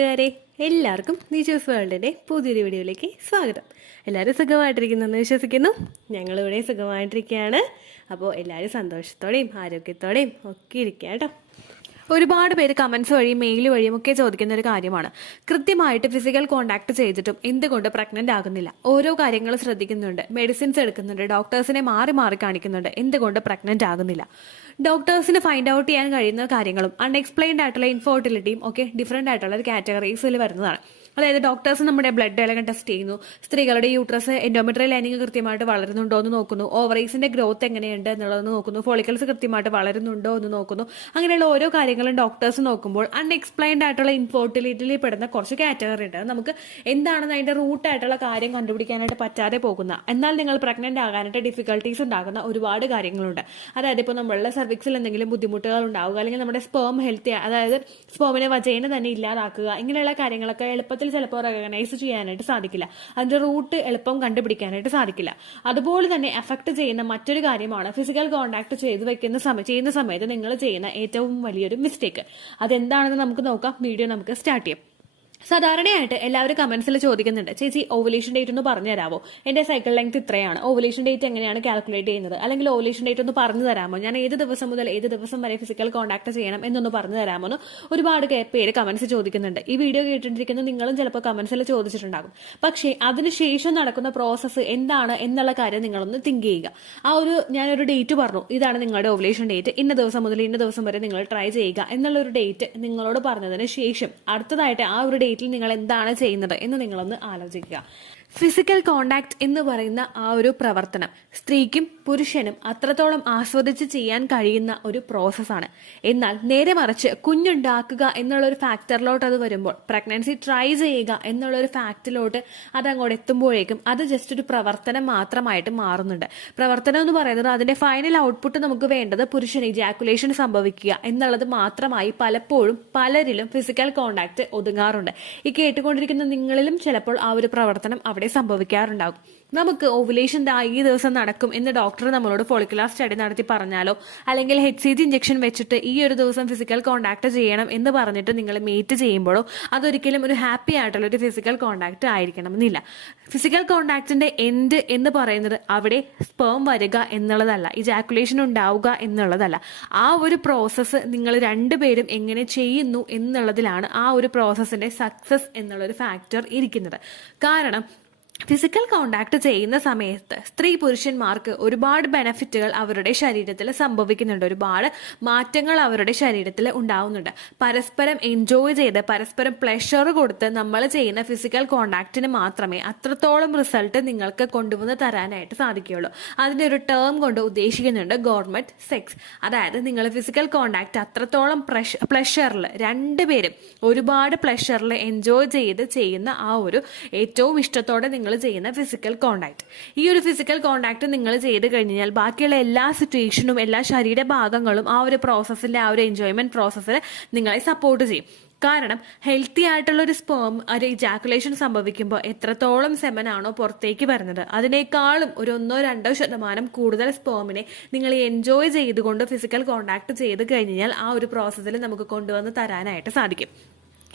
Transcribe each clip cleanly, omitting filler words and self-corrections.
കൂട്ടുകാരെ, എല്ലാവർക്കും നീച്ചൂസ് വേൾഡിൻ്റെ പുതിയൊരു വീഡിയോയിലേക്ക് സ്വാഗതം. എല്ലാവരും സുഖമായിട്ടിരിക്കുന്നെന്ന് വിശ്വസിക്കുന്നു. ഞങ്ങളിവിടെ സുഖമായിട്ടിരിക്കുകയാണ്. അപ്പോൾ എല്ലാവരും സന്തോഷത്തോടെയും ആരോഗ്യത്തോടെയും ഒക്കെ ഇരിക്കുക കേട്ടോ. ഒരുപാട് പേര് കമൻസ് വഴിയും മെയിൽ വഴിയും ഒക്കെ ചോദിക്കുന്ന ഒരു കാര്യമാണ്, കൃത്യമായിട്ട് ഫിസിക്കൽ കോണ്ടാക്ട് ചെയ്തിട്ടും എന്തുകൊണ്ട് പ്രഗ്നന്റ് ആകുന്നില്ല? ഓരോ കാര്യങ്ങൾ ശ്രദ്ധിക്കുന്നുണ്ട്, മെഡിസിൻസ് എടുക്കുന്നുണ്ട്, ഡോക്ടേഴ്സിനെ മാറി മാറി കാണിക്കുന്നുണ്ട്, എന്തുകൊണ്ട് പ്രഗ്നന്റ് ആകുന്നില്ല? ഡോക്ടേഴ്സിന് ഫൈൻഡ് ഔട്ട് ചെയ്യാൻ കഴിയുന്ന കാര്യങ്ങളും അൺഎക്സ്പ്ലെയിൻഡ് ആയിട്ടുള്ള ഇൻഫെർട്ടിലിറ്റിയും ഒക്കെ ഡിഫറെന്റ് ആയിട്ടുള്ള ഒരു കാറ്റഗറീസിൽ വരുന്നതാണ്. അതായത് ഡോക്ടേഴ്സ് നമ്മുടെ ബ്ലഡ് എലകം ടെസ്റ്റ് ചെയ്യുന്നു, സ്ത്രീകളുടെ യൂട്രസ് എൻഡോമെട്രിയൽ ലൈനിങ് കൃത്യമായിട്ട് വളരുന്നുണ്ടോ എന്ന് നോക്കുന്നു, ഓവറീസിന്റെ ഗ്രോത്ത് എങ്ങനെയുണ്ട് എന്നുള്ളത് നോക്കുന്നു, ഫോളിക്കൽസ് കൃത്യമായിട്ട് വളരുന്നുണ്ടോ എന്ന് നോക്കുന്നു. അങ്ങനെയുള്ള ഓരോ കാര്യങ്ങളും ഡോക്ടേഴ്സ് നോക്കുമ്പോൾ അൺഎക്സ്പ്ലെയിൻഡ് ആയിട്ടുള്ള ഇൻഫെർട്ടിലിറ്റിയിൽ പെടുന്ന കുറച്ച് കാറ്റഗറി ഉണ്ട്. നമുക്ക് എന്താണെന്ന് അതിന്റെ റൂട്ടായിട്ടുള്ള കാര്യം കണ്ടുപിടിക്കാനായിട്ട് പറ്റാതെ പോകുന്ന, എന്നാൽ നിങ്ങൾ പ്രഗ്നന്റ് ആകാനായിട്ട് ഡിഫിക്കൽട്ടീസ് ഉണ്ടാകുന്ന ഒരുപാട് കാര്യങ്ങളുണ്ട്. അതായത് ഇപ്പോൾ നമ്മളുടെ സർവിക്സിൽ എന്തെങ്കിലും ബുദ്ധിമുട്ടുകൾ ഉണ്ടാവുക, അല്ലെങ്കിൽ നമ്മുടെ സ്പേം ഹെൽത്തി, അതായത് സ്പേമിനെ വജൈന തന്നെ ഇല്ലാതാക്കുക, ഇങ്ങനെയുള്ള കാര്യങ്ങളൊക്കെ എളുപ്പത്തിൽ ചിലപ്പോൾ റെക്കഗ്നൈസ് ചെയ്യാനായിട്ട് സാധിക്കില്ല. അതിന്റെ റൂട്ട് എളുപ്പം കണ്ടുപിടിക്കാനായിട്ട് സാധിക്കില്ല. അതുപോലെ തന്നെ എഫക്ട് ചെയ്യുന്ന മറ്റൊരു കാര്യമാണ് ഫിസിക്കൽ കോണ്ടാക്ട് ചെയ്യുന്ന സമയത്ത് നിങ്ങൾ ചെയ്യുന്ന ഏറ്റവും വലിയൊരു മിസ്റ്റേക്ക്. അതെന്താണെന്ന് നമുക്ക് നോക്കാം. വീഡിയോ നമുക്ക് സ്റ്റാർട്ട് ചെയ്യാം. സാധാരണയായിട്ട് എല്ലാവരും കമന്റ്സിൽ ചോദിക്കുന്നുണ്ട്, ചേച്ചി ഓവുലേഷൻ ഡേറ്റ് ഒന്ന് പറഞ്ഞു തരാമോ? എന്റെ സൈക്കിൾ ലെങ്ത് ഇത്രയാണ്, ഓവുലേഷൻ ഡേറ്റ് എങ്ങനെയാണ് കാൽക്കുലേറ്റ് ചെയ്യുന്നത്? അല്ലെങ്കിൽ ഓവുലേഷൻ ഡേറ്റ് ഒന്ന് പറഞ്ഞു തരാമോ? ഞാൻ ഏത് ദിവസം മുതൽ ഏത് ദിവസം വരെ ഫിസിക്കൽ കോണ്ടാക്ട് ചെയ്യണം എന്നൊന്ന് പറഞ്ഞു തരാമോ എന്ന് ഒരുപാട് പേര് കമന്റ്സ് ചോദിക്കുന്നുണ്ട്. ഈ വീഡിയോ കേട്ടിട്ടിരിക്കുന്ന നിങ്ങളും ചിലപ്പോൾ കമന്റ്സിൽ ചോദിച്ചിട്ടുണ്ടാകും. പക്ഷേ അതിനുശേഷം നടക്കുന്ന പ്രോസസ്സ് എന്താണ് എന്നുള്ള കാര്യം നിങ്ങളൊന്ന് തിങ്ക് ചെയ്യുക. ഞാനൊരു ഡേറ്റ് പറഞ്ഞു, ഇതാണ് നിങ്ങളുടെ ഓവുലേഷൻ ഡേറ്റ്, ഇന്ന ദിവസം മുതൽ ഇന്ന ദിവസം വരെ നിങ്ങൾ ട്രൈ ചെയ്യുക എന്നുള്ള ഒരു ഡേറ്റ് നിങ്ങളോട് പറഞ്ഞതിന് ശേഷം അടുത്തതായിട്ട് ആ ഒരു ഡേറ്റിൽ നിങ്ങൾ എന്താണ് ചെയ്യുന്നത് എന്ന് നിങ്ങളൊന്ന് ആലോചിക്കുക. ഫിസിക്കൽ കോണ്ടാക്ട് എന്ന് പറയുന്ന ആ ഒരു പ്രവർത്തനം സ്ത്രീക്കും പുരുഷനും അത്രത്തോളം ആസ്വദിച്ച് ചെയ്യാൻ കഴിയുന്ന ഒരു പ്രോസസ്സാണ്. എന്നാൽ നേരെ മറിച്ച് കുഞ്ഞുണ്ടാക്കുക എന്നുള്ള ഒരു ഫാക്ടറിലോട്ട് അത് വരുമ്പോൾ, പ്രഗ്നൻസി ട്രൈ ചെയ്യുക എന്നുള്ള ഒരു ഫാക്ടിലോട്ട് അത് അങ്ങോട്ട് എത്തുമ്പോഴേക്കും അത് ജസ്റ്റ് ഒരു പ്രവർത്തനം മാത്രമായിട്ട് മാറുന്നുണ്ട്. പ്രവർത്തനം എന്ന് പറയുന്നത് അതിന്റെ ഫൈനൽ ഔട്ട്പുട്ട് നമുക്ക് വേണ്ടത് പുരുഷന് ഇജാക്കുലേഷൻ സംഭവിക്കുക എന്നുള്ളത് മാത്രമായി പലപ്പോഴും പലരിലും ഫിസിക്കൽ കോണ്ടാക്ട് ഒതുങ്ങാറുണ്ട്. ഈ കേട്ടുകൊണ്ടിരിക്കുന്ന നിങ്ങളിലും ചിലപ്പോൾ ആ ഒരു പ്രവർത്തനം അവിടെ സംഭവിക്കാറുണ്ടാകും. നമുക്ക് ഓവുലേഷൻ ഈ ദിവസം നടക്കും എന്ന് ഡോക്ടർ നമ്മളോട് ഫോളിക്കുലാർ സ്റ്റഡി നടത്തി പറഞ്ഞാലോ, അല്ലെങ്കിൽ HCG ഇഞ്ചക്ഷൻ വെച്ചിട്ട് ഈ ഒരു ദിവസം ഫിസിക്കൽ കോണ്ടാക്ട് ചെയ്യണം എന്ന് പറഞ്ഞിട്ട് നിങ്ങൾ മീറ്റ് ചെയ്യുമ്പോഴോ അതൊരിക്കലും ഒരു ഹാപ്പി ആയിട്ടുള്ള ഒരു ഫിസിക്കൽ കോണ്ടാക്ട് ആയിരിക്കണമെന്നില്ല. ഫിസിക്കൽ കോണ്ടാക്ടിന്റെ എൻഡ് എന്ന് പറയുന്നത് അവിടെ സ്പേം വരിക എന്നുള്ളതല്ല, ഇജാക്കുലേഷൻ ഉണ്ടാവുക എന്നുള്ളതല്ല. ആ ഒരു പ്രോസസ്സ് നിങ്ങൾ രണ്ടുപേരും എങ്ങനെ ചെയ്യുന്നു എന്നുള്ളതിലാണ് ആ ഒരു പ്രോസസ്സിന്റെ സക്സസ് എന്നുള്ളൊരു ഫാക്ടർ ഇരിക്കുന്നത്. കാരണം ഫിസിക്കൽ കോണ്ടാക്ട് ചെയ്യുന്ന സമയത്ത് സ്ത്രീ പുരുഷന്മാർക്ക് ഒരുപാട് ബെനഫിറ്റുകൾ അവരുടെ ശരീരത്തിൽ സംഭവിക്കുന്നുണ്ട്, ഒരുപാട് മാറ്റങ്ങൾ അവരുടെ ശരീരത്തിൽ ഉണ്ടാവുന്നുണ്ട്. പരസ്പരം എൻജോയ് ചെയ്ത് പരസ്പരം പ്ലഷർ കൊടുത്ത് നമ്മൾ ചെയ്യുന്ന ഫിസിക്കൽ കോണ്ടാക്റ്റിന് മാത്രമേ അത്രത്തോളം റിസൾട്ട് നിങ്ങൾക്ക് കൊണ്ടുവന്ന് തരാനായിട്ട് സാധിക്കുകയുള്ളൂ. അതിന്റെ ഒരു ടേം കൊണ്ട് ഉദ്ദേശിക്കുന്നുണ്ട് ഗോർമെന്റ് സെക്സ്. അതായത് നിങ്ങൾ ഫിസിക്കൽ കോണ്ടാക്ട് അത്രത്തോളം പ്ലഷറിൽ രണ്ടുപേരും ഒരുപാട് പ്ലഷറിൽ എൻജോയ് ചെയ്ത് ചെയ്യുന്ന ആ ഒരു ഏറ്റവും ഇഷ്ടത്തോടെ നിങ്ങൾ ചെയ്യുന്ന ഫിസിക്കൽ കോണ്ടാക്ട്. ഈ ഒരു ഫിസിക്കൽ കോണ്ടാക്ട് നിങ്ങൾ ചെയ്ത് കഴിഞ്ഞാൽ ബാക്കിയുള്ള എല്ലാ സിറ്റുവേഷനും എല്ലാ ശരീരഭാഗങ്ങളും ആ ഒരു പ്രോസസ്സിന്റെ ആ ഒരു എൻജോയ്മെന്റ് പ്രോസസ്സിൽ നിങ്ങളെ സപ്പോർട്ട് ചെയ്യും. കാരണം ഹെൽത്തി ആയിട്ടുള്ള ഒരു സ്പേം ഒരു ഇജാക്കുലേഷൻ സംഭവിക്കുമ്പോൾ എത്രത്തോളം സെമനാണോ പുറത്തേക്ക് വരുന്നത് അതിനേക്കാളും ഒരു 1-2% കൂടുതൽ സ്പേമിനെ നിങ്ങൾ എൻജോയ് ചെയ്തുകൊണ്ട് ഫിസിക്കൽ കോണ്ടാക്ട് ചെയ്ത് കഴിഞ്ഞാൽ ആ ഒരു പ്രോസസ്സിൽ നമുക്ക് കൊണ്ടുവന്ന് തരാനായിട്ട് സാധിക്കും.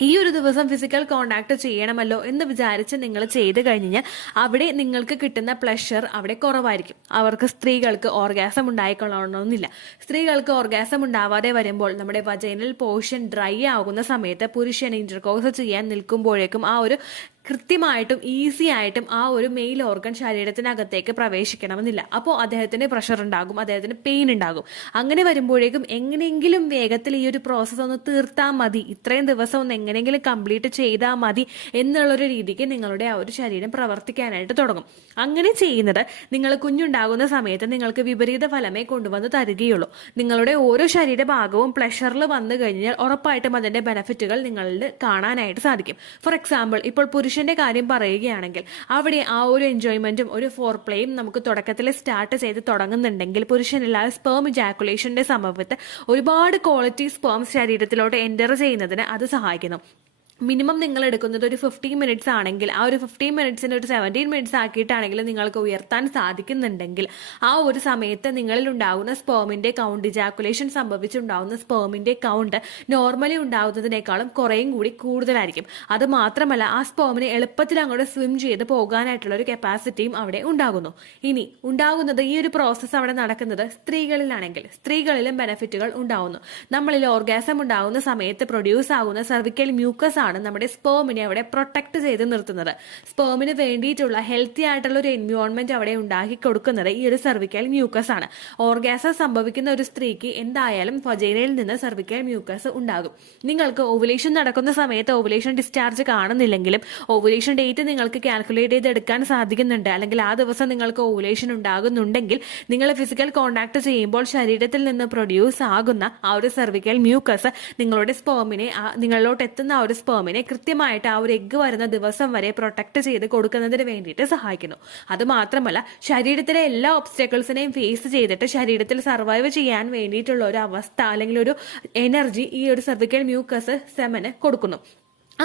ഈ ഒരു ദിവസം ഫിസിക്കൽ കോണ്ടാക്ട് ചെയ്യണമല്ലോ എന്ന് വിചാരിച്ച് നിങ്ങൾ ചെയ്ത് കഴിഞ്ഞാൽ അവിടെ നിങ്ങൾക്ക് കിട്ടുന്ന പ്ലഷർ അവിടെ കുറവായിരിക്കും. സ്ത്രീകൾക്ക് ഓർഗാസം ഉണ്ടായിക്കൊള്ളണമെന്നില്ല. സ്ത്രീകൾക്ക് ഓർഗാസം ഉണ്ടാവാതെ വരുമ്പോൾ നമ്മുടെ വജൈനൽ പോർഷൻ ഡ്രൈ ആകുന്ന സമയത്ത് പുരുഷൻ ഇന്റർകോഴ്സ് ചെയ്യാൻ നിൽക്കുമ്പോഴേക്കും ആ ഒരു കൃത്യമായിട്ടും ഈസി ആയിട്ടും ആ ഒരു മെയിൽ ഓർഗൻ ശരീരത്തിനകത്തേക്ക് പ്രവേശിക്കണമെന്നില്ല. അപ്പോൾ അദ്ദേഹത്തിന് പ്രഷർ ഉണ്ടാകും, അദ്ദേഹത്തിന് പെയിൻ ഉണ്ടാകും. അങ്ങനെ വരുമ്പോഴേക്കും എങ്ങനെയെങ്കിലും വേഗത്തിൽ ഈ ഒരു പ്രോസസ്സ് ഒന്ന് തീർത്താൽ മതി, ഇത്രയും ദിവസം ഒന്ന് എങ്ങനെയെങ്കിലും കംപ്ലീറ്റ് ചെയ്താൽ മതി എന്നുള്ളൊരു രീതിക്ക് നിങ്ങളുടെ ആ ഒരു ശരീരം പ്രവർത്തിക്കാനായിട്ട് തുടങ്ങും. അങ്ങനെ ചെയ്യുന്നത് നിങ്ങൾ കുഞ്ഞുണ്ടാകുന്ന സമയത്ത് നിങ്ങൾക്ക് വിപരീത ഫലമേ കൊണ്ടുവന്ന് തരികയുള്ളൂ. നിങ്ങളുടെ ഓരോ ശരീരഭാഗവും പ്ലഷറിൽ വന്നു കഴിഞ്ഞാൽ ഉറപ്പായിട്ടും അതിന്റെ ബെനഫിറ്റുകൾ നിങ്ങളിൽ കാണാനായിട്ട് സാധിക്കും. ഫോർ എക്സാമ്പിൾ, ഇപ്പോൾ പുരുഷന്റെ കാര്യം പറയുകയാണെങ്കിൽ അവിടെ ആ ഒരു എൻജോയ്മെന്റും ഒരു ഫോർ പ്ലേയും നമുക്ക് തുടക്കത്തിൽ സ്റ്റാർട്ട് ചെയ്ത് തുടങ്ങുന്നുണ്ടെങ്കിൽ പുരുഷനില്ലാതെ സ്പേം ഇജാക്കുലേഷന്റെ സമയത്ത് ഒരുപാട് ക്വാളിറ്റി സ്പേം ശരീരത്തിലോട്ട് എൻ്റർ ചെയ്യുന്നതിന് അത് സഹായിക്കുന്നു. മിനിമം നിങ്ങൾ എടുക്കുന്നത് ഒരു 15 മിനിറ്റ്സ് ആണെങ്കിൽ ആ ഒരു 15 മിനിറ്റ്സിന് ഒരു 17 മിനിറ്റ്സ് ആക്കിയിട്ടാണെങ്കിൽ നിങ്ങൾക്ക് ഉയർത്താൻ സാധിക്കുന്നുണ്ടെങ്കിൽ ആ ഒരു സമയത്ത് നിങ്ങളിൽ ഉണ്ടാകുന്ന സ്പേമിന്റെ കൗണ്ട്, ഇജാക്കുലേഷൻ സംഭവിച്ചുണ്ടാകുന്ന സ്പേമിന്റെ കൗണ്ട് നോർമലി ഉണ്ടാകുന്നതിനേക്കാളും കുറേയും കൂടി കൂടുതലായിരിക്കും. അത് മാത്രമല്ല ആ സ്പേമിന് എളുപ്പത്തിൽ അങ്ങോട്ട് സ്വിം ചെയ്ത് പോകാനായിട്ടുള്ള ഒരു കപ്പാസിറ്റിയും അവിടെ ഉണ്ടാകുന്നു. ഇനി ഉണ്ടാകുന്നത് ഈ ഒരു പ്രോസസ്സ് അവിടെ നടക്കുന്നത് സ്ത്രീകളിലാണെങ്കിൽ സ്ത്രീകളിലും ബെനിഫിറ്റുകൾ ഉണ്ടാവുന്നു. നമ്മളിൽ ഓർഗാസം ഉണ്ടാകുന്ന സമയത്ത് പ്രൊഡ്യൂസ് ആകുന്ന സെർവിക്കൽ മ്യൂക്കസ് ആണ് നമ്മുടെ സ്പേമിനെ അവിടെ പ്രൊട്ടക്ട് ചെയ്ത് നിർത്തുന്നത്. സ്പേമിന് വേണ്ടിയിട്ടുള്ള ഹെൽത്തി ആയിട്ടുള്ള ഒരു എൻവയോൺമെന്റ് അവിടെ ഉണ്ടാക്കി കൊടുക്കുന്നത് ഈ ഒരു സെർവിക്കൽ മ്യൂക്കസ് ആണ്. ഓർഗാസം സംഭവിക്കുന്ന ഒരു സ്ത്രീക്ക് എന്തായാലും വജൈനയിൽ നിന്ന് സെർവിക്കൽ മ്യൂക്കസ് ഉണ്ടാകും. നിങ്ങൾക്ക് ഓവുലേഷൻ നടക്കുന്ന സമയത്ത് ഓവുലേഷൻ ഡിസ്ചാർജ് കാണുന്നില്ലെങ്കിലും ഓവുലേഷൻ ഡേറ്റ് നിങ്ങൾക്ക് കാൽക്കുലേറ്റ് ചെയ്തെടുക്കാൻ സാധിക്കുന്നുണ്ട്, അല്ലെങ്കിൽ ആ ദിവസം നിങ്ങൾക്ക് ഓവുലേഷൻ ഉണ്ടാകുന്നുണ്ടെങ്കിൽ നിങ്ങൾ ഫിസിക്കൽ കോണ്ടാക്ട് ചെയ്യുമ്പോൾ ശരീരത്തിൽ നിന്ന് പ്രൊഡ്യൂസ് ആകുന്ന ആ ഒരു സെർവിക്കൽ മ്യൂക്കസ് നിങ്ങളുടെ സ്പേമിനെ നിങ്ങളിലോട്ട് എത്തുന്ന ആ ഒരു സ്പേമിനെ കൃത്യമായിട്ട് ആ ഒരു എഗ്ഗ് വരുന്ന ദിവസം വരെ പ്രൊട്ടക്ട് ചെയ്ത് കൊടുക്കുന്നതിന് വേണ്ടിയിട്ട് സഹായിക്കുന്നു. അത് മാത്രമല്ല ശരീരത്തിലെ എല്ലാ ഒബ്സ്റ്റക്കിൾസിനെയും ഫേസ് ചെയ്തിട്ട് ശരീരത്തിൽ സർവൈവ് ചെയ്യാൻ വേണ്ടിയിട്ടുള്ള ഒരു അവസ്ഥ അല്ലെങ്കിൽ ഒരു എനർജി ഈ ഒരു സെർവിക്കൽ മ്യൂക്കസ് സെമന് കൊടുക്കുന്നു.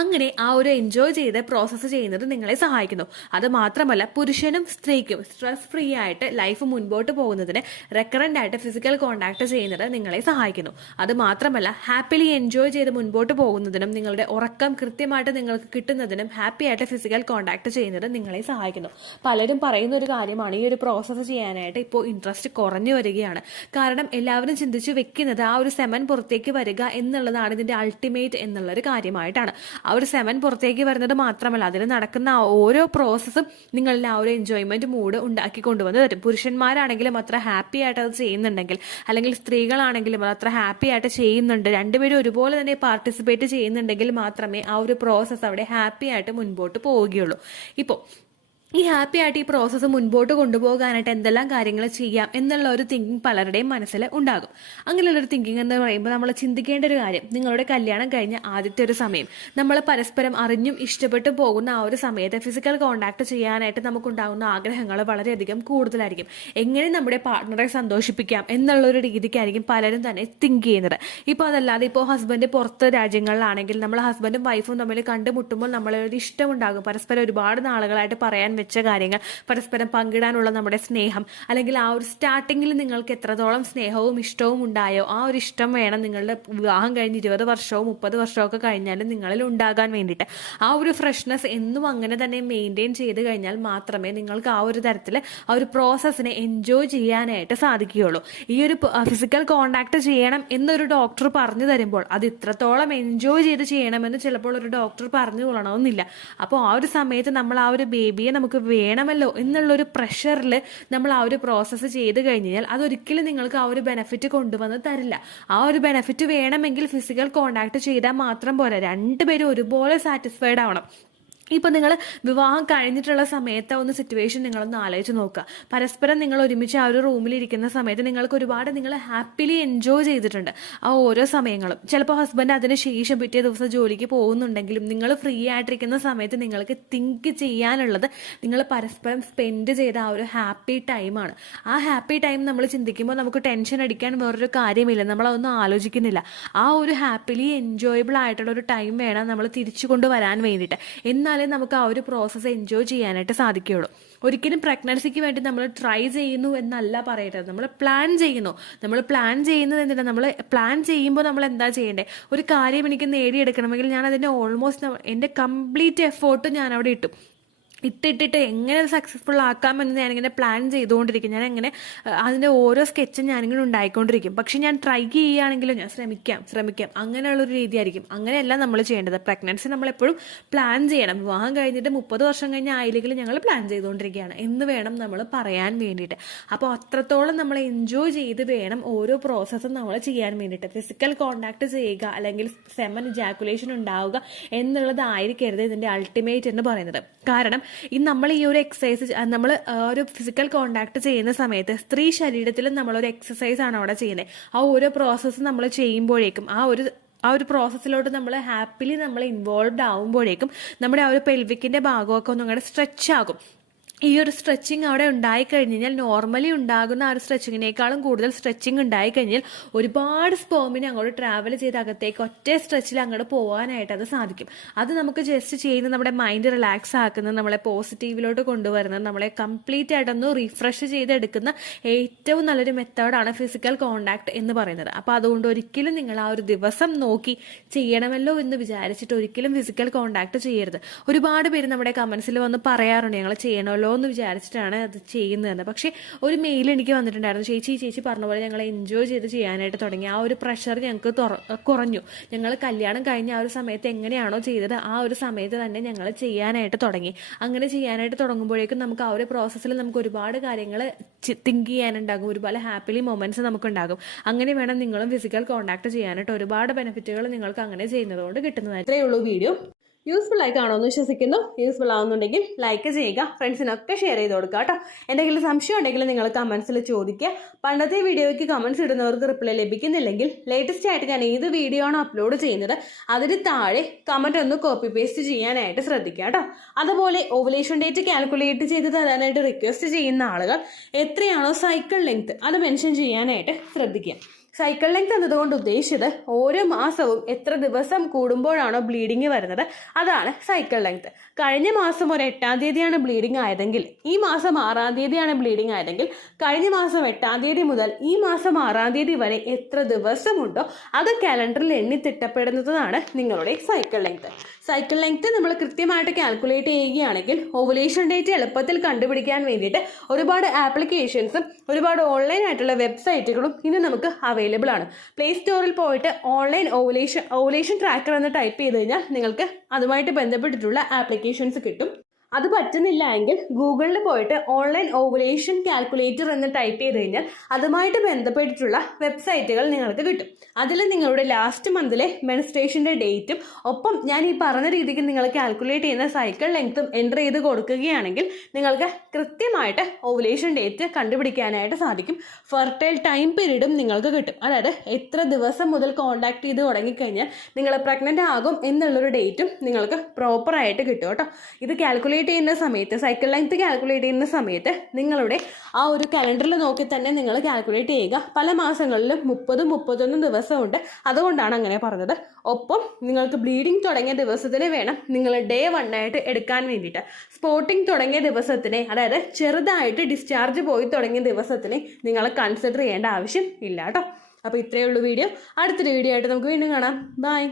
അങ്ങനെ ആ ഒരു എൻജോയ് ചെയ്ത് പ്രോസസ്സ് ചെയ്യുന്നത് നിങ്ങളെ സഹായിക്കുന്നു. അത് മാത്രമല്ല പുരുഷനും സ്ത്രീക്കും സ്ട്രെസ് ഫ്രീ ആയിട്ട് ലൈഫ് മുൻപോട്ട് പോകുന്നതിന് റെക്കറന്റ് ആയിട്ട് ഫിസിക്കൽ കോണ്ടാക്ട് ചെയ്യുന്നത് നിങ്ങളെ സഹായിക്കുന്നു. അത് മാത്രമല്ല ഹാപ്പിലി എൻജോയ് ചെയ്ത് മുൻപോട്ട് പോകുന്നതിനും നിങ്ങളുടെ ഉറക്കം കൃത്യമായിട്ട് നിങ്ങൾക്ക് കിട്ടുന്നതിനും ഹാപ്പി ആയിട്ട് ഫിസിക്കൽ കോണ്ടാക്ട് ചെയ്യുന്നത് നിങ്ങളെ സഹായിക്കുന്നു. പലരും പറയുന്ന ഒരു കാര്യമാണ് ഈ ഒരു പ്രോസസ്സ് ചെയ്യാനായിട്ട് ഇപ്പോൾ ഇൻട്രസ്റ്റ് കുറഞ്ഞു വരികയാണ്. കാരണം എല്ലാവരും ചിന്തിച്ചു വെക്കുന്നത് ആ ഒരു സെമൻ പുറത്തേക്ക് വരിക എന്നുള്ളതാണ് ഇതിന്റെ അൾട്ടിമേറ്റ് എന്നുള്ളൊരു കാര്യമായിട്ടാണ്. ആ ഒരു സെമൻ പുറത്തേക്ക് വരുന്നത് മാത്രമല്ല അതിൽ നടക്കുന്ന ഓരോ പ്രോസസ്സും നിങ്ങളിൽ ആ ഒരു എൻജോയ്മെന്റ് മൂഡ് ഉണ്ടാക്കി കൊണ്ടുവന്ന് തരും. പുരുഷന്മാരാണെങ്കിലും അത്ര ഹാപ്പി ആയിട്ട് അത് ചെയ്യുന്നുണ്ടെങ്കിൽ, അല്ലെങ്കിൽ സ്ത്രീകളാണെങ്കിലും അത് അത്ര ഹാപ്പി ആയിട്ട് ചെയ്യുന്നുണ്ട്, രണ്ടുപേരും ഒരുപോലെ തന്നെ പാർട്ടിസിപ്പേറ്റ് ചെയ്യുന്നുണ്ടെങ്കിൽ മാത്രമേ ആ ഒരു പ്രോസസ്സ് അവിടെ ഹാപ്പി ആയിട്ട് മുൻപോട്ട് പോവുകയുള്ളൂ. ഇപ്പോൾ ഈ ഹാപ്പി ആയിട്ട് ഈ പ്രോസസ്സ് മുൻപോട്ട് കൊണ്ടുപോകാനായിട്ട് എന്തെല്ലാം കാര്യങ്ങൾ ചെയ്യാം എന്നുള്ള ഒരു തിങ്കിങ് പലരുടെയും മനസ്സിൽ ഉണ്ടാകും. അങ്ങനെയുള്ളൊരു തിങ്കിങ് എന്ന് പറയുമ്പോൾ നമ്മൾ ചിന്തിക്കേണ്ട ഒരു കാര്യം, നിങ്ങളുടെ കല്യാണം കഴിഞ്ഞ ആദ്യത്തെ ഒരു സമയം നമ്മൾ പരസ്പരം അറിഞ്ഞും ഇഷ്ടപ്പെട്ടും പോകുന്ന ആ ഒരു സമയത്ത് ഫിസിക്കൽ കോണ്ടാക്ട് ചെയ്യാനായിട്ട് നമുക്കുണ്ടാകുന്ന ആഗ്രഹങ്ങൾ വളരെയധികം കൂടുതലായിരിക്കും. എങ്ങനെ നമ്മുടെ പാർട്ട്ണറെ സന്തോഷിപ്പിക്കാം എന്നുള്ളൊരു രീതിക്കായിരിക്കും പലരും തന്നെ തിങ്ക് ചെയ്യുന്നത്. ഇപ്പോൾ അതല്ലാതെ ഇപ്പോൾ ഹസ്ബൻഡ് പുറത്ത് രാജ്യങ്ങളിലാണെങ്കിൽ നമ്മൾ ഹസ്ബൻഡും വൈഫും തമ്മിൽ കണ്ടുമുട്ടുമ്പോൾ നമ്മളൊരു ഇഷ്ടമുണ്ടാകും. പരസ്പരം ഒരുപാട് നാളുകളായിട്ട് പറയാൻ വെച്ച കാര്യങ്ങൾ പരസ്പരം പങ്കിടാനുള്ള നമ്മുടെ സ്നേഹം, അല്ലെങ്കിൽ ആ ഒരു സ്റ്റാർട്ടിങ്ങിൽ നിങ്ങൾക്ക് എത്രത്തോളം സ്നേഹവും ഇഷ്ടവും ഉണ്ടായോ ആ ഒരു ഇഷ്ടം വേണം നിങ്ങളുടെ വിവാഹം കഴിഞ്ഞ് 20 വർഷവും 30 വർഷവും ഒക്കെ കഴിഞ്ഞാലും നിങ്ങളിൽ ഉണ്ടാകാൻ വേണ്ടിയിട്ട്. ആ ഒരു ഫ്രഷ്നെസ് എന്നും അങ്ങനെ തന്നെ മെയിൻറ്റെയിൻ ചെയ്ത് കഴിഞ്ഞാൽ മാത്രമേ നിങ്ങൾക്ക് ആ ഒരു തരത്തിൽ ആ ഒരു പ്രോസസ്സിനെ എൻജോയ് ചെയ്യാനായിട്ട് സാധിക്കുകയുള്ളൂ. ഈ ഒരു ഫിസിക്കൽ കോണ്ടാക്ട് ചെയ്യണം എന്നൊരു ഡോക്ടർ പറഞ്ഞു തരുമ്പോൾ അത് ഇത്രത്തോളം എൻജോയ് ചെയ്ത് ചെയ്യണമെന്ന് ചിലപ്പോൾ ഒരു ഡോക്ടർ പറഞ്ഞു കൊള്ളണമെന്നില്ല. അപ്പോൾ ആ ഒരു സമയത്ത് നമ്മൾ ആ ഒരു ബേബിയെ നമുക്ക് വേണമല്ലോ എന്നുള്ളൊരു പ്രഷറിൽ നമ്മൾ ആ ഒരു പ്രോസസ്സ് ചെയ്ത് കഴിഞ്ഞാൽ അതൊരിക്കലും നിങ്ങൾക്ക് ആ ഒരു ബെനിഫിറ്റ് കൊണ്ടുവന്ന് തരില്ല. ആ ഒരു ബെനിഫിറ്റ് വേണമെങ്കിൽ ഫിസിക്കൽ കോണ്ടാക്ട് ചെയ്താൽ മാത്രം പോരാ, രണ്ടുപേരും ഒരുപോലെ സാറ്റിസ്ഫൈഡ് ആവണം. ഇപ്പം നിങ്ങൾ വിവാഹം കഴിഞ്ഞിട്ടുള്ള സമയത്തെ ഒന്ന് സിറ്റുവേഷൻ നിങ്ങളൊന്ന് ആലോചിച്ച് നോക്കുക. പരസ്പരം നിങ്ങൾ ഒരുമിച്ച് ആ ഒരു റൂമിലിരിക്കുന്ന സമയത്ത് നിങ്ങൾക്ക് ഒരുപാട് നിങ്ങൾ ഹാപ്പിലി എൻജോയ് ചെയ്തിട്ടുണ്ട് ആ ഓരോ സമയങ്ങളും. ചിലപ്പോൾ ഹസ്ബൻഡ് അതിന് ശേഷം പിറ്റേ ദിവസം ജോലിക്ക് പോകുന്നുണ്ടെങ്കിലും നിങ്ങൾ ഫ്രീ ആയിട്ടിരിക്കുന്ന സമയത്ത് നിങ്ങൾക്ക് തിങ്ക് ചെയ്യാനുള്ളത് നിങ്ങൾ പരസ്പരം സ്പെൻഡ് ചെയ്ത ആ ഒരു ഹാപ്പി ടൈമാണ്. ആ ഹാപ്പി ടൈം നമ്മൾ ചിന്തിക്കുമ്പോൾ നമുക്ക് ടെൻഷൻ അടിക്കാൻ വേറൊരു കാര്യമില്ല, നമ്മളതൊന്നും ആലോചിക്കുന്നില്ല. ആ ഒരു ഹാപ്പിലി എൻജോയബിൾ ആയിട്ടുള്ള ഒരു ടൈം വേണം നമ്മൾ തിരിച്ചു കൊണ്ടുവരാൻ വേണ്ടിയിട്ട്. എന്നാൽ നമുക്ക് ആ ഒരു പ്രോസസ്സ് എൻജോയ് ചെയ്യാനായിട്ട് സാധിക്കുകയുള്ളൂ. ഒരിക്കലും പ്രഗ്നൻസിക്ക് വേണ്ടി നമ്മൾ ട്രൈ ചെയ്യുന്നു എന്നല്ല പറയരുത്, നമ്മൾ പ്ലാൻ ചെയ്യുന്നു. നമ്മൾ പ്ലാൻ ചെയ്യുന്നത് എന്തിനാ, നമ്മൾ പ്ലാൻ ചെയ്യുമ്പോൾ നമ്മൾ എന്താ ചെയ്യേണ്ടത്, ഒരു കാര്യം എനിക്ക് നേടിയെടുക്കണമെങ്കിൽ ഞാൻ അതിൻ്റെ ഓൾമോസ്റ്റ് എൻ്റെ കംപ്ലീറ്റ് എഫേർട്ട് ഞാൻ അവിടെ ഇട്ടിട്ട് എങ്ങനെ സക്സസ്ഫുൾ ആക്കാമെന്ന് ഞാനിങ്ങനെ പ്ലാൻ ചെയ്തുകൊണ്ടിരിക്കും. ഞാൻ എങ്ങനെ അതിൻ്റെ ഓരോ സ്കെച്ചും ഞാനിങ്ങനെ ഉണ്ടായിക്കൊണ്ടിരിക്കും. പക്ഷെ ഞാൻ ട്രൈ ചെയ്യുകയാണെങ്കിലും ഞാൻ ശ്രമിക്കാം അങ്ങനെയുള്ളൊരു രീതിയായിരിക്കും. അങ്ങനെയല്ല നമ്മൾ ചെയ്യേണ്ടത്. പ്രഗ്നൻസി നമ്മളെപ്പോഴും പ്ലാൻ ചെയ്യണം. വിവാഹം കഴിഞ്ഞിട്ട് 30 വർഷം കഴിഞ്ഞ് ആയില്ലെങ്കിൽ ഞങ്ങൾ പ്ലാൻ ചെയ്തുകൊണ്ടിരിക്കുകയാണ് എന്ന് വേണം നമ്മൾ പറയാൻ വേണ്ടിയിട്ട്. അപ്പോൾ അത്രത്തോളം നമ്മൾ എൻജോയ് ചെയ്ത് വേണം ഓരോ പ്രോസസ്സും നമ്മൾ ചെയ്യാൻ വേണ്ടിയിട്ട്. ഫിസിക്കൽ കോണ്ടാക്ട് ചെയ്യുക അല്ലെങ്കിൽ സെമൻ ഇജാക്കുലേഷൻ ഉണ്ടാവുക എന്നുള്ളതായിരിക്കരുത് ഇതിൻ്റെ അൾട്ടിമേറ്റ് എന്ന് പറയുന്നത്. കാരണം നമ്മൾ ഈ ഒരു എക്സസൈസ് നമ്മൾ ഒരു ഫിസിക്കൽ കോണ്ടാക്ട് ചെയ്യുന്ന സമയത്ത് സ്ത്രീ ശരീരത്തിലും നമ്മളൊരു എക്സസൈസ് ആണ് അവിടെ ചെയ്യുന്നത്. ആ ഓരോ പ്രോസസ്സ് നമ്മൾ ചെയ്യുമ്പോഴേക്കും ആ ഒരു പ്രോസസ്സിലോട്ട് നമ്മൾ ഹാപ്പിലി നമ്മൾ ഇൻവോൾവ് ആവുമ്പോഴേക്കും നമ്മുടെ ആ ഒരു പെൽവിക്കിന്റെ ഭാഗമൊക്കെ ഒന്നും കൂടെ സ്ട്രെച്ച് ആകും. ഈ ഒരു സ്ട്രെച്ചിങ് അവിടെ ഉണ്ടായിക്കഴിഞ്ഞ് കഴിഞ്ഞാൽ നോർമലി ഉണ്ടാകുന്ന ആ ഒരു സ്ട്രെച്ചിങ്ങിനേക്കാളും കൂടുതൽ സ്ട്രെച്ചിങ് ഉണ്ടായിക്കഴിഞ്ഞാൽ ഒരുപാട് സ്പേമിനെ അങ്ങോട്ട് ട്രാവൽ ചെയ്ത് അകത്തേക്ക് ഒറ്റ സ്ട്രെച്ചിൽ അങ്ങോട്ട് പോകാനായിട്ട് അത് സാധിക്കും. അത് നമുക്ക് ജസ്റ്റ് ചെയ്യുന്നത് നമ്മുടെ മൈൻഡ് റിലാക്സ് ആക്കുന്നത്, നമ്മളെ പോസിറ്റീവിലോട്ട് കൊണ്ടുവരുന്നത്, നമ്മളെ കംപ്ലീറ്റ് ആയിട്ടൊന്ന് റിഫ്രഷ് ചെയ്തെടുക്കുന്ന ഏറ്റവും നല്ലൊരു മെത്തേഡാണ് ഫിസിക്കൽ കോണ്ടാക്ട് എന്ന് പറയുന്നത്. അപ്പോൾ അതുകൊണ്ട് ഒരിക്കലും നിങ്ങൾ ആ ഒരു ദിവസം നോക്കി ചെയ്യണമല്ലോ എന്ന് വിചാരിച്ചിട്ട് ഒരിക്കലും ഫിസിക്കൽ കോണ്ടാക്ട് ചെയ്യരുത്. ഒരുപാട് പേര് നമ്മുടെ കമൻസിൽ വന്ന് പറയാറുണ്ട് ഞങ്ങൾ ചെയ്യണമല്ലോ എന്ന് വിചാരിച്ചിട്ടാണ് അത് ചെയ്യുന്നതെന്ന്. പക്ഷേ ഒരു മെയിൽ എനിക്ക് വന്നിട്ടുണ്ടായിരുന്നു, ചേച്ചി പറഞ്ഞ പോലെ ഞങ്ങൾ എൻജോയ് ചെയ്ത് ചെയ്യാനായിട്ട് തുടങ്ങി. ആ ഒരു പ്രഷർ ഞങ്ങൾക്ക് കുറഞ്ഞു. ഞങ്ങൾ കല്യാണം കഴിഞ്ഞ ആ ഒരു സമയത്ത് എങ്ങനെയാണോ ചെയ്തത് ആ ഒരു സമയത്ത് തന്നെ ഞങ്ങൾ ചെയ്യാനായിട്ട് തുടങ്ങി. അങ്ങനെ ചെയ്യാനായിട്ട് തുടങ്ങുമ്പോഴേക്കും നമുക്ക് ആ ഒരു പ്രോസസ്സിൽ നമുക്ക് ഒരുപാട് കാര്യങ്ങൾ തിങ്ക് ചെയ്യാനുണ്ടാകും, ഒരുപാട് ഹാപ്പിലി മൊമെന്റ്സ് നമുക്കുണ്ടാകും. അങ്ങനെ വേണം നിങ്ങളും ഫിസിക്കൽ കോണ്ടാക്ട് ചെയ്യാനായിട്ട്. ഒരുപാട് ബെനിഫിറ്റുകൾ നിങ്ങൾക്ക് അങ്ങനെ ചെയ്യുന്നത് കൊണ്ട് കിട്ടുന്നതായിട്ട്. ഇത്രയേ ഉള്ളൂ വീഡിയോ. യൂസ്ഫുൾ ആയി കാണുമെന്ന് വിശ്വസിക്കുന്നു. യൂസ്ഫുൾ ആവുന്നുണ്ടെങ്കിൽ ലൈക്ക് ചെയ്യുക, ഫ്രണ്ട്സിനൊക്കെ ഷെയർ ചെയ്ത് കൊടുക്കുക കേട്ടോ. എന്തെങ്കിലും സംശയം ഉണ്ടെങ്കിൽ നിങ്ങൾ കമൻസിൽ ചോദിക്കുക. പണ്ടത്തെ വീഡിയോയ്ക്ക് കമൻസ് ഇടുന്നവർക്ക് റിപ്ലൈ ലഭിക്കുന്നില്ലെങ്കിൽ ലേറ്റസ്റ്റ് ആയിട്ട് ഞാൻ ഏത് വീഡിയോ ആണോ അപ്ലോഡ് ചെയ്യുന്നത് അതിന് താഴെ കമൻറ്റ് ഒന്ന് കോപ്പി പേസ്റ്റ് ചെയ്യാനായിട്ട് ശ്രദ്ധിക്കുക കേട്ടോ. അതുപോലെ ഓവുലേഷൻ ഡേറ്റ് കാൽക്കുലേറ്റ് ചെയ്ത് തരാനായിട്ട് റിക്വസ്റ്റ് ചെയ്യുന്ന ആളുകൾ എത്രയാണോ സൈക്കിൾ ലെങ്ത് അത് മെൻഷൻ ചെയ്യാനായിട്ട് ശ്രദ്ധിക്കുക. സൈക്കിൾ ലെങ്ത് എന്നതുകൊണ്ട് ഉദ്ദേശിച്ചത് ഓരോ മാസവും എത്ര ദിവസം കൂടുമ്പോഴാണോ ബ്ലീഡിങ് വരുന്നത് അതാണ് സൈക്കിൾ ലെങ്ത്. കഴിഞ്ഞ മാസം ഒരു 8-ാം തീയതിയാണ് ബ്ലീഡിങ് ആയതെങ്കിൽ ഈ മാസം 6-ാം തീയതിയാണ് ബ്ലീഡിങ് ആയതെങ്കിൽ കഴിഞ്ഞ മാസം 8-ാം തീയതി മുതൽ ഈ മാസം 6-ാം തീയതി വരെ എത്ര ദിവസമുണ്ടോ അത് കാലണ്ടറിൽ എണ്ണി തിട്ടപ്പെടുന്നതാണ് നിങ്ങളുടെ സൈക്കിൾ ലെങ്ത്. സൈക്കിൾ ലെങ്ത് നമ്മൾ കൃത്യമായിട്ട് കാൽക്കുലേറ്റ് ചെയ്യുകയാണെങ്കിൽ ഓവുലേഷൻ ഡേറ്റ് എളുപ്പത്തിൽ കണ്ടുപിടിക്കാൻ വേണ്ടിയിട്ട് ഒരുപാട് ആപ്ലിക്കേഷൻസും ഒരുപാട് ഓൺലൈൻ ആയിട്ടുള്ള വെബ്സൈറ്റുകളും ഇന്ന് നമുക്ക് അവൈലബിൾ ആണ്. പ്ലേ സ്റ്റോറിൽ പോയിട്ട് ഓൺലൈൻ ഓവുലേഷൻ ട്രാക്കർ എന്ന് ടൈപ്പ് ചെയ്ത് കഴിഞ്ഞാൽ നിങ്ങൾക്ക് അതുമായിട്ട് ബന്ധപ്പെട്ടിട്ടുള്ള ആപ്ലിക്കേഷൻസ് കിട്ടും. അത് പറ്റുന്നില്ല എങ്കിൽ ഗൂഗിളിൽ പോയിട്ട് ഓൺലൈൻ ഓവുലേഷൻ കാൽക്കുലേറ്റർ എന്ന് ടൈപ്പ് ചെയ്ത് കഴിഞ്ഞാൽ അതുമായിട്ട് ബന്ധപ്പെട്ടിട്ടുള്ള വെബ്സൈറ്റുകൾ നിങ്ങൾക്ക് കിട്ടും. അതിൽ നിങ്ങളുടെ ലാസ്റ്റ് മന്തിലെ മെൻസ്ട്രേഷൻ്റെ ഡേറ്റും ഒപ്പം ഞാൻ ഈ പറഞ്ഞ രീതിക്ക് നിങ്ങൾ കാൽക്കുലേറ്റ് ചെയ്യുന്ന സൈക്കിൾ ലെങ്ത്തും എൻ്റർ ചെയ്ത് കൊടുക്കുകയാണെങ്കിൽ നിങ്ങൾക്ക് കൃത്യമായിട്ട് ഓവുലേഷൻ ഡേറ്റ് കണ്ടുപിടിക്കാനായിട്ട് സാധിക്കും. ഫെർട്ടൈൽ ടൈം പീരീഡും നിങ്ങൾക്ക് കിട്ടും. അതായത് എത്ര ദിവസം മുതൽ കോൺടാക്ട് ചെയ്ത് തുടങ്ങിക്കഴിഞ്ഞാൽ നിങ്ങൾ പ്രഗ്നൻ്റ് ആകും എന്നുള്ളൊരു ഡേറ്റും നിങ്ങൾക്ക് പ്രോപ്പറായിട്ട് കിട്ടും കേട്ടോ. ഇത് കാൽക്കുലേറ്റ് ചെയ്യുന്ന സമയത്ത് സൈക്കിൾ ലെങ്ത് കാൽക്കുലേറ്റ് ചെയ്യുന്ന സമയത്ത് നിങ്ങളുടെ ആ ഒരു കലണ്ടറിൽ നോക്കി തന്നെ നിങ്ങൾ കാൽക്കുലേറ്റ് ചെയ്യുക. പല മാസങ്ങളിലും 30-31 ദിവസമുണ്ട്, അതുകൊണ്ടാണ് അങ്ങനെ പറഞ്ഞത്. ഒപ്പം നിങ്ങൾക്ക് ബ്ലീഡിങ് തുടങ്ങിയ ദിവസത്തിന് വേണം നിങ്ങൾ ഡേ 1 ആയിട്ട് എടുക്കാൻ വേണ്ടിയിട്ട്. സ്പോട്ടിങ് തുടങ്ങിയ ദിവസത്തിനെ, അതായത് ചെറുതായിട്ട് ഡിസ്ചാർജ് പോയി തുടങ്ങിയ ദിവസത്തിനെ നിങ്ങൾ കൺസിഡർ ചെയ്യേണ്ട ആവശ്യം ഇല്ല കേട്ടോ. അപ്പോൾ ഇത്രയേ ഉള്ളൂ വീഡിയോ. അടുത്തൊരു വീഡിയോ ആയിട്ട് നമുക്ക് വീണ്ടും കാണാം. ബൈ.